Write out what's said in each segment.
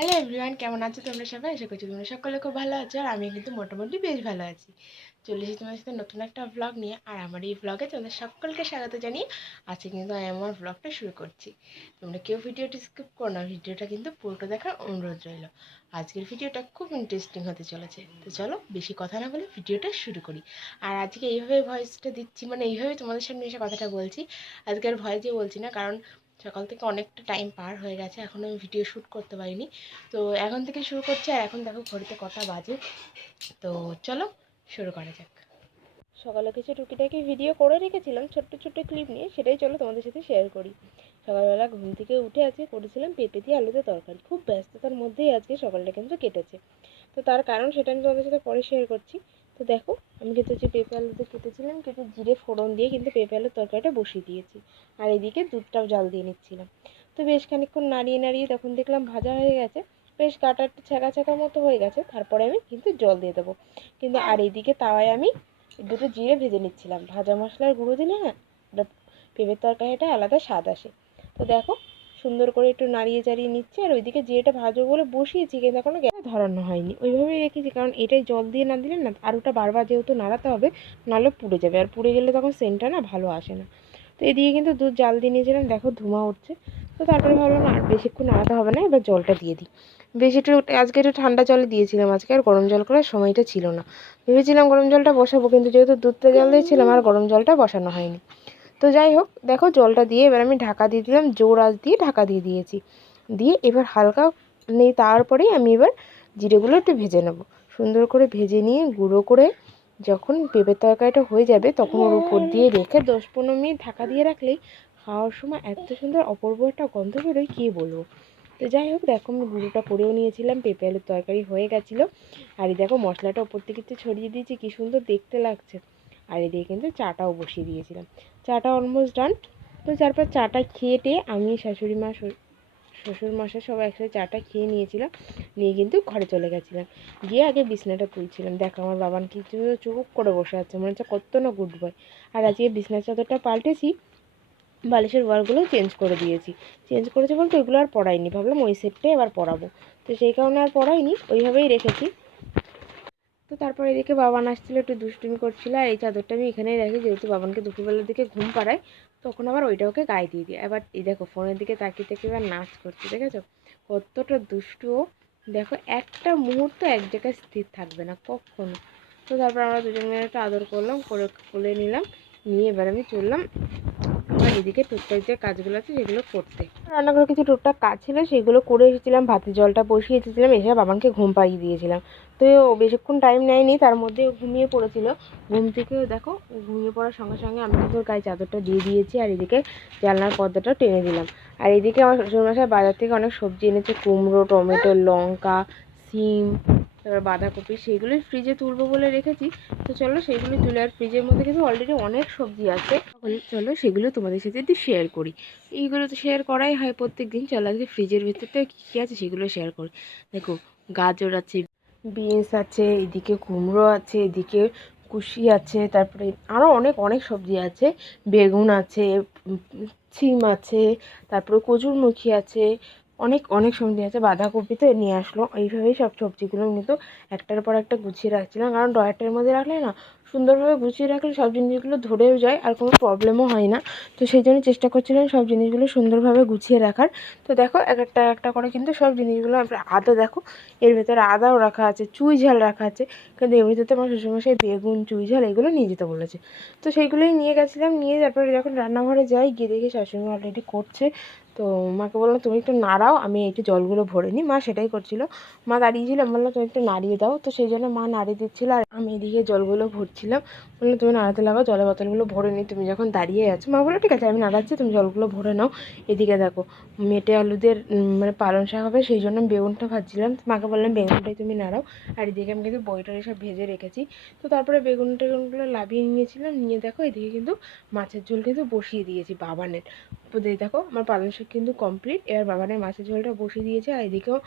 Hello everyone, কেমন আছো তোমরা সবাই? আশা করছি তোমরা সকলে খুব ভালো আছো। আর আমি কিন্তু মোটামুটি বেশ ভালো আছি। চলে এসেছি তোমাদের সাথে নতুন একটা ব্লগ নিয়ে। আর আমার এই ব্লগে তোমাদের সকলকে স্বাগত জানিয়ে আজকে কিন্তু আমি আমার ব্লগটা শুরু করছি। তোমরা কেউ ভিডিওটি স্কিপ করো না, ভিডিওটা কিন্তু পুরোটা দেখার অনুরোধ রইল। আজকের ভিডিওটা খুব ইন্টারেস্টিং হতে চলেছে। তো চলো বেশি কথা না বলে ভিডিওটা শুরু করি। আর আজকে এইভাবে ভয়েসটা দিচ্ছি, মানে এইভাবে তোমাদের সামনে এসে কথাটা বলছি। আজকে আর ভয়েস দিয়ে বলছি না, কারণ সকাল থেকে অনেকটা টাইম পার হয়ে গেছে, এখনও আমি ভিডিও শ্যুট করতে পারিনি। তো এখন থেকে শুরু করছি। আর এখন দেখো ঘড়িতে কটা বাজে। তো চলো শুরু করা যাক। সকালে কিছু টুকিটাকি ভিডিও করে রেখেছিলাম ছোট্ট ছোট্ট ক্লিপ নিয়ে, সেটাই চলো তোমাদের সাথে শেয়ার করি। সকালবেলা ঘুম থেকে উঠে আজকে করেছিলাম পেঁপে দিয়ে আলুতে তরকারি। খুব ব্যস্ততার মধ্যেই আজকে সকালটা কিন্তু কেটেছে। তো তার কারণ সেটা আমি তোমাদের সাথে পরে শেয়ার করছি। তো দেখো, আমি কিন্তু যে পেঁপে আলুতে কেটেছিলাম, কেটে জিরে ফোড়ন দিয়ে কিন্তু পেঁপে আলুর তরকারিটা বসিয়ে দিয়েছি। আর এদিকে দুধটাও জাল দিয়ে নিচ্ছিলাম। তো বেশ খানিকক্ষণ নাড়িয়ে নাড়িয়ে তখন দেখলাম ভাজা হয়ে গেছে। বেশ গাটা একটু ছ্যাঁকা ছ্যাঁকা মতো হয়ে গেছে। তারপরে আমি কিন্তু জল দিয়ে দেবো। কিন্তু আর এইদিকে তাওয়ায় আমি দুটো জিরে ভেজে নিচ্ছিলাম। ভাজা মশলার গুঁড়ো দিলে না পেঁপের তরকারিটা আলাদা স্বাদ আসে। তো দেখো, সুন্দর করে একটু নাড়িয়ে চাড়িয়ে নিচ্ছি। আর ওইদিকে জিরেটা ভাজবো বলে বসিয়েছি, কিন্তু এখনো গ্যাস ধরানো হয়নি। ওইভাবেই রেখেছি, কারণ এটাই জল দিয়ে না দিলে না আর ওটা বারবার যেহেতু নাড়াতে হবে, নাহলে পুড়ে যাবে। আর পুড়ে গেলে তখন সেন্টটা না ভালো আসে না। তো এদিকে কিন্তু দুধ জাল দিয়ে নিয়েছিলাম, দেখো ধোঁয়া উঠছে। তো তারপরে ভাবলাম আর বেশিক্ষণ নাড়াতে হবে না, এবার জলটা দিয়ে দিই। বেশি একটু আজকে একটু ঠান্ডা জলে দিয়েছিলাম, আজকে আর গরম জল করার সময়টা ছিল না। ভেবেছিলাম গরম জলটা বসাবো, কিন্তু যেহেতু দুধটা জল দিয়েছিলাম আর গরম জলটা বসানো হয়নি। তো যাই হোক, দেখো জলটা দিয়ে এবার আমি ঢাকা দিয়ে দিলাম, জোর আঁচ দিয়ে ঢাকা দিয়ে দিয়েছি। দিয়ে এবার হালকা নেই, তারপরেই আমি এবার জিরেগুলো একটু ভেজে নেব। সুন্দর করে ভেজে নিয়ে গুঁড়ো করে যখন পেঁপের তরকারিটা হয়ে যাবে, তখন ওর উপর দিয়ে রেখে 10-15 মিনিট ঢাকা দিয়ে রাখলেই খাওয়ার সময় এত সুন্দর অপূর্ব একটা গন্ধ বেরোয়, কী বলবো। তো যাই হোক, দেখো আমি গুঁড়োটা করেও নিয়েছিলাম, পেঁপে আলুর তরকারি হয়ে গেছিলো। আর এই দেখো মশলাটা ওপর থেকে একটু ছড়িয়ে দিয়েছি, কী সুন্দর দেখতে লাগছে। আর এদিকে কিন্তু চাটাও বসিয়ে দিয়েছিলাম। চাটা অলমোস্ট ডান। তো তারপর চাটা খেয়ে টেয়ে আমি শাশুড়ি মা শ্বশুরমশাই সবাই একসাথে চাটা খেয়ে নিয়েছিলাম। নিয়ে কিন্তু ঘরে চলে গেছিলাম। গিয়ে আগে বিছনাটা তুলছিলাম। দেখো আমার বাবান কিছু চুপ করে বসে আছে, মনে হচ্ছে কত না গুড বয়। আর আজকে বিছনার চাদরটা পাল্টেছি, বালিশের ওয়ারগুলো চেঞ্জ করে দিয়েছি। চেঞ্জ করেছি বলতে ওইগুলো আর পরাইনি, ভাবলাম ওই সেটটাই এবার পরাবো। তো সেই কারণে আর পরাইনি, ওইভাবেই রেখেছি। তো তারপর এদিকে বাবান আসছিল, একটু দুষ্টুমি করছিল। আর এই চাদরটা আমি এখানেই রাখি, যেহেতু বাবানকে দুপুরবেলার দিকে ঘুম পাড়ায়, তখন আবার ওইটা ওকে গায়ে দিয়ে দিই। এবার এই দেখো ফোনের দিকে তাকিয়ে তাকিয়ে এবার নাচ করছে, দেখেছো কতটা দুষ্টু ও। দেখো একটা মুহূর্ত এক জায়গায় স্থির থাকবে না কখনো। তো তারপর আমরা দুজন মিলে একটা আদর করলাম, করে কোলে নিলাম। নিয়ে এবার আমি চললাম আমার এদিকে টুকটাক যে কাজগুলো আছে সেগুলো করতে। রান্নাঘরে কিছু টুকটাক কাজ ছিল, সেগুলো করে এসেছিলাম। ভাতের জলটা বসিয়ে এসেছিলাম, এসে বাবানকে ঘুম পাড়িয়ে দিয়েছিলাম। তো বেশিক্ষণ টাইম নেয়নি, তার মধ্যে ঘুমিয়ে পড়েছিল। ঘুম থেকেও দেখো ঘুমিয়ে পড়ার সঙ্গে সঙ্গে আমি কিন্তু গায়ে চাদরটা দিয়ে দিয়েছি। আর এদিকে জানলার পর্দাটা টেনে দিলাম। আর এদিকে আমার শ্বশুরমশাই বাজার থেকে অনেক সবজি এনেছে, কুমড়ো, টমেটো, লঙ্কা, সিম, তারপর বাঁধাকপি, সেইগুলোই ফ্রিজে তুলবো বলে রেখেছি। তো চলো সেইগুলো তুলে, আর ফ্রিজের মধ্যে কিন্তু অলরেডি অনেক সবজি আছে। চলো সেগুলো তোমাদের সাথে একটু শেয়ার করি। এইগুলো তো শেয়ার করাই হয় প্রত্যেক দিন। চলো আজকে ফ্রিজের ভিতরটা কী কী আছে সেগুলো শেয়ার করি। দেখো গাজর আছে, বিনস আছে, এদিকে কুমড়ো আছে, এদিকে কুশি আছে, তারপরে আরও অনেক অনেক সবজি আছে। বেগুন আছে, সিম আছে, তারপরে কচুরমুখী আছে, অনেক অনেক সবজি আছে। বাঁধাকপি তো নিয়ে আসলো। এইভাবেই সব সবজিগুলো কিন্তু একটার পর একটা গুছিয়ে রাখছিলাম, কারণ ড্রয়ারটার মধ্যে রাখলে না সুন্দরভাবে গুছিয়ে রাখলে সব জিনিসগুলো ধরেও যায় আর কোনো প্রবলেমও হয় না। তো সেই জন্য চেষ্টা করছিলাম সব জিনিসগুলো সুন্দরভাবে গুছিয়ে রাখার। তো দেখো এক একটা একটা করে কিন্তু সব জিনিসগুলো, আদা দেখো এর ভেতরে আদাও রাখা আছে, চুই ঝাল রাখা আছে। কিন্তু এর ভিতরে আমার শ্বশুরমশাই বেগুন, চুই ঝাল এগুলো নিয়ে যেতে বলেছে। তো সেইগুলোই নিয়ে গেছিলাম। নিয়ে তারপরে যখন রান্নাঘরে যাই, গিয়ে দেখি শাশুড়ি অলরেডি করছে। তো মাকে বললাম তুমি একটু নাড়াও, আমি একটু জলগুলো ভরে নিই। মা সেটাই করছিল। মা দাঁড়িয়েছিল, আমি বললাম তুমি একটু নাড়িয়ে দাও। তো সেই জন্য মা নাড়িয়ে দিচ্ছিলো, আর আমি এদিকে জলগুলো ভরছিলাম। বললাম তুমি নাড়াতে লাগাও, জলের বোতলগুলো ভরে নিই, তুমি যখন দাঁড়িয়ে আছো। মা বললো ঠিক আছে আমি নাড়াচ্ছি, তুমি জলগুলো ভরে নাও। এদিকে দেখো মেটে আলুদের মানে পালং শাক হবে, সেই জন্য আমি বেগুনটা ভাজছিলাম। মাকে বললাম বেগুনটাই তুমি নাড়াও। আর এদিকে আমি কিন্তু বইটারি সব ভেজে রেখেছি। তো তারপরে বেগুন টেগুনগুলো লাভিয়ে নিয়েছিলাম। নিয়ে দেখো এদিকে কিন্তু মাছের ঝোল কিন্তু বসিয়ে দিয়েছি বাবানের। তো দেখো আমার পালং শাক কিন্তু কমপ্লিট। এবার বাবানের মাছের ঝোলটা বসিয়ে দিয়েছে। আর এদিকেও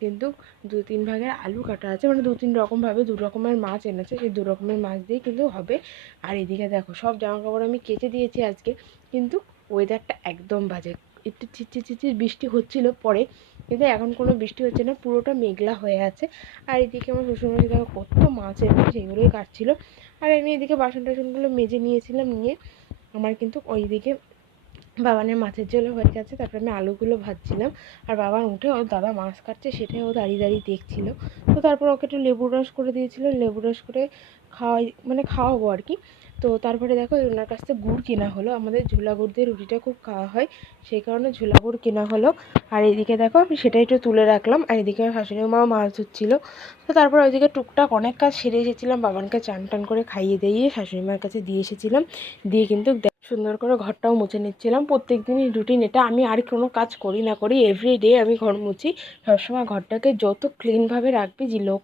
কিন্তু 2-3 ভাগের আলু কাটা আছে, মানে 2-3 রকমভাবে 2 রকমের মাছ এনেছে, সেই 2 রকমের মাছ দিয়ে কিন্তু হবে। আর এদিকে দেখো সব জামা কাপড় আমি কেচে দিয়েছি আজকে, কিন্তু ওয়েদারটা একদম বাজে। একটু চিচির চিচির বৃষ্টি হচ্ছিল পরে, কিন্তু এখন কোনো বৃষ্টি হচ্ছে না, পুরোটা মেঘলা হয়ে আছে। আর এদিকে আমার শ্বশুরমশাই দেখো কত মাছ এনেছে, সেগুলোই কাটছিল। আর আমি এদিকে বাসন টাসনগুলো মেজে নিয়েছিলাম, নিয়ে আমার কিন্তু ওইদিকে বাবানের মাছের ঝোলও হয়ে গেছে। তারপরে আমি আলুগুলো ভাজছিলাম, আর বাবা উঠে ওর দাদা মাছ কাটছে সেটাই ও দাঁড়িয়ে দাঁড়িয়ে দেখছিল। তো তারপর ওকে একটু লেবুর রস করে দিয়েছিলাম, লেবুর রস করে খাওয়াবো আর কি। তো তারপরে দেখো ওনার কাছ থেকে গুড় কেনা হলো, আমাদের ঝোলা গুড় দিয়ে রুটিটা খুব খাওয়া হয়, সেই কারণে ঝোলা গুড় কেনা হলো। আর এদিকে দেখো আমি সেটাই একটু তুলে রাখলাম, আর এদিকে আমার শাশুড়ি মা মাছ ধুচ্ছিলো। তো তারপর ওইদিকে টুকটাক অনেক কাজ সেরে এসেছিলাম, বাবানকে চান টান করে খাইয়ে দিয়ে শাশুড়ি মার কাছে দিয়ে এসেছিলাম, দিয়ে কিন্তু সুন্দর করে ঘরটাও মুছে নিচ্ছিলাম। প্রত্যেক দিনই রুটিন এটা, আমি আর কোনো কাজ করি না করি এভরিডে আমি ঘর মুছি। সবসময় ঘরটাকে যত ক্লিনভাবে রাখবে, যে লোক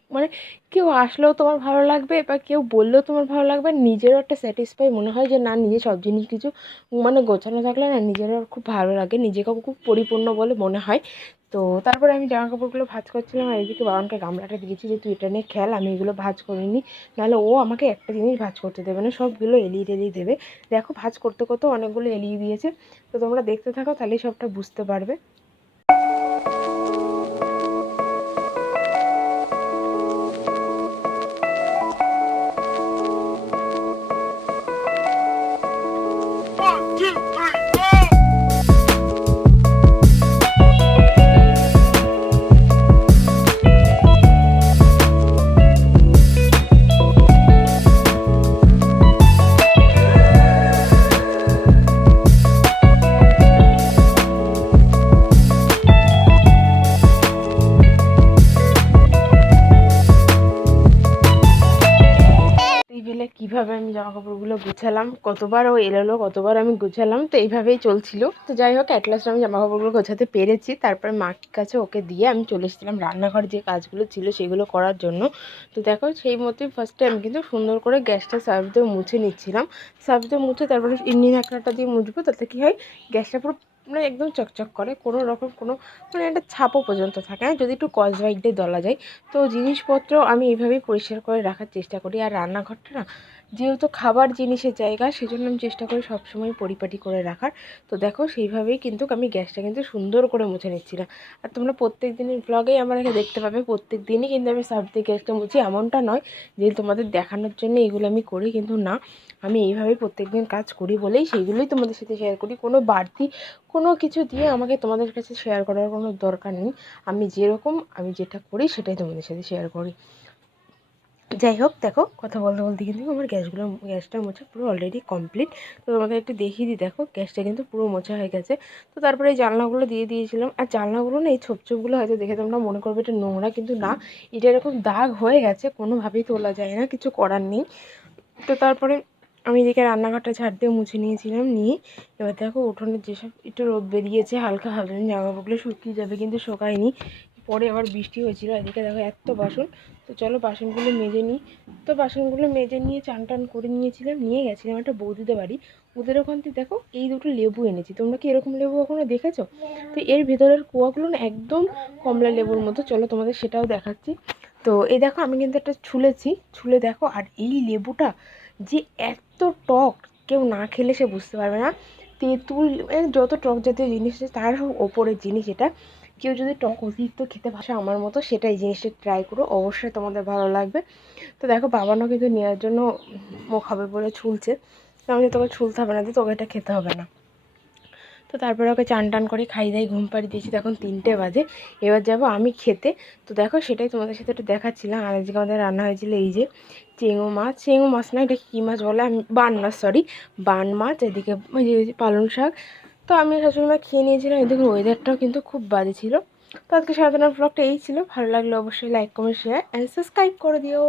কেউ আসলেও তোমার ভালো লাগবে, বা কেউ বললেও তোমার ভালো লাগবে, নিজেরও একটা স্যাটিসফাই মনে হয় যে না, নিজে সব জিনিস কিছু গোছানো থাকলে না নিজেরও খুব ভালো লাগে, নিজেকেও খুব পরিপূর্ণ বলে মনে হয়। তো তারপরে আমি জামা কাপড়গুলো ভাঁজ করছিলাম, আর এদিকে বাবানকে গামলাটা দিয়েছি যে তুই এটা নিয়ে খেল, আমি এগুলো ভাঁজ করিনি, নাহলে ও আমাকে একটা জিনিস ভাঁজ করতে দেবে না, সবগুলো এলিয়ে টেলিয়ে দেবে। দেখো ভাঁজ করতে করতে অনেকগুলো এলিয়ে দিয়েছে। তো তোমরা দেখতে থাকো, তাহলেই সবটা বুঝতে পারবে। কীভাবে আমি জামা কাপড়গুলো গুছালাম, কতবার ও এলোলো, কতবার আমি গুছালাম, তো এইভাবেই চলছিল। তো যাই হোক, অ্যাট লাস্ট আমি জামা কাপড়গুলো গোছাতে পেরেছি। তারপরে মার কাছে ওকে দিয়ে আমি চলে এসেছিলাম রান্নাঘর, যে কাজগুলো ছিল সেগুলো করার জন্য। তো দেখো সেই মতোই ফার্স্টে আমি কিন্তু সুন্দর করে গ্যাসটা সার্ফ দিয়ে মুছে নিচ্ছিলাম। সার্ফ দিয়ে মুছে তারপরে ইঞ্জিন ঢাকনাটা দিয়ে মুছবো, তাতে কী হয় গ্যাসটা পুরো একদম চকচক করে, কোনো রকম কোনো একটা ছাপও পর্যন্ত থাকে না, যদি একটু স্কচ ব্রাইট দিয়ে দলা যায়। তো জিনিসপত্র আমি এইভাবেই পরিষ্কার করে রাখার চেষ্টা করি। আর রান্নাঘরটা না যেহেতু খাবার জিনিসের জায়গা, সেজন্য আমি চেষ্টা করি সবসময় পরিপাটি করে রাখার। তো দেখো সেইভাবেই কিন্তু আমি গ্যাসটা কিন্তু সুন্দর করে মুছে নিচ্ছিলাম। আর তোমরা প্রত্যেক দিনের ব্লগেই আমাকে দেখতে পাবে, প্রত্যেক দিনই কিন্তু আমি সার্ফ দিয়ে গ্যাসটা মুছি, এমনটা নয় যে তোমাদের দেখানোর জন্য এগুলো আমি করি, কিন্তু না, আমি এইভাবেই প্রত্যেক দিন কাজ করি বলেই সেইগুলোই তোমাদের সাথে শেয়ার করি। কোনো বাড়তি কোনো কিছু দিয়ে আমাকে তোমাদের কাছে শেয়ার করার কোনো দরকার নেই, আমি যেরকম আমি যেটা করি সেটাই তোমাদের সাথে শেয়ার করি। যাই হোক, দেখো কথা বলতে বলতে কিন্তু আমার গ্যাসটা মোছা পুরো অলরেডি কমপ্লিট। তো তোমাদের একটু দেখিয়ে দিই, দেখো গ্যাসটা কিন্তু পুরো মোছা হয়ে গেছে। তো তারপরে এই জানলাগুলো দিয়ে দিয়েছিলাম, আর জানলাগুলো না এই ছোপ ছোপগুলো হয়তো দেখে তোমরা মনে করবে এটা নোংরা, কিন্তু না, এটা এরকম দাগ হয়ে গেছে, কোনোভাবেই তোলা যায় না, কিছু করার নেই। তো তারপরে আমি এদিকে রান্নাঘরটা ঝাড় দিয়ে মুছে নিয়েছিলাম, নিয়ে এবার দেখো উঠোনের যেসব একটু রোদ বেরিয়েছে হালকা হালকা, জামা কাপড়গুলো শুকিয়ে যাবে, কিন্তু শুকায়নি, পরে আবার বৃষ্টি হয়েছিল। এদিকে দেখো এত বাসন। তো চলো বাসনগুলো মেজে নিই। তো বাসনগুলো মেজে নিয়ে চান টান করে নিয়েছিলাম, নিয়ে গেছিলাম একটা বৌদিদের বাড়ি। ওদের ওখান থেকে দেখো এই দুটো লেবু এনেছি, তোমরা কি এরকম লেবু কখনো দেখেছো? তো এর ভেতরের কুয়াগুলো না একদম কমলা লেবুর মতো, চলো তোমাদের সেটাও দেখাচ্ছি। তো এই দেখো আমি কিন্তু একটা ছুলে দেখো, আর এই লেবুটা যে এত টক, কেউ না খেলে সে বুঝতে পারবে না। তেঁতুল যত টক জাতীয় জিনিস আছে তার সব ওপরের জিনিস এটা। কেউ যদি টক অতিরিক্ত খেতে ভাসে আমার মতো, সেটা এই জিনিসটা ট্রাই করো, অবশ্যই তোমাদের ভালো লাগবে। তো দেখো বাবানও কিন্তু নেওয়ার জন্য মুখ হবে বলে ছুলছে, তো আমি তোকে ছুলতে হবে না, যে তোকে এটা খেতে হবে না। তো তারপরে ওকে চান টান করে খাই দাই ঘুম পাড়ি দিয়েছি, তখন 3টে বাজে। এবার যাবো আমি খেতে। তো দেখো সেটাই তোমাদের সাথে একটু দেখাচ্ছিলাম। আর আজকে আমাদের রান্না হয়েছিল এই যে চেঙো মাছ না, এটা কী মাছ বলে, আমি বান মাছ, এদিকে ওই যে পালং শাক। তো আমি শাশুড়িমা খেয়ে নিয়েছিলাম। এদিকে ওয়েদারটাও কিন্তু খুব বাজে ছিল। তো আজকে সারাদিনের ব্লগটা এই ছিল, ভালো লাগলে অবশ্যই like comment share and subscribe করে দিও।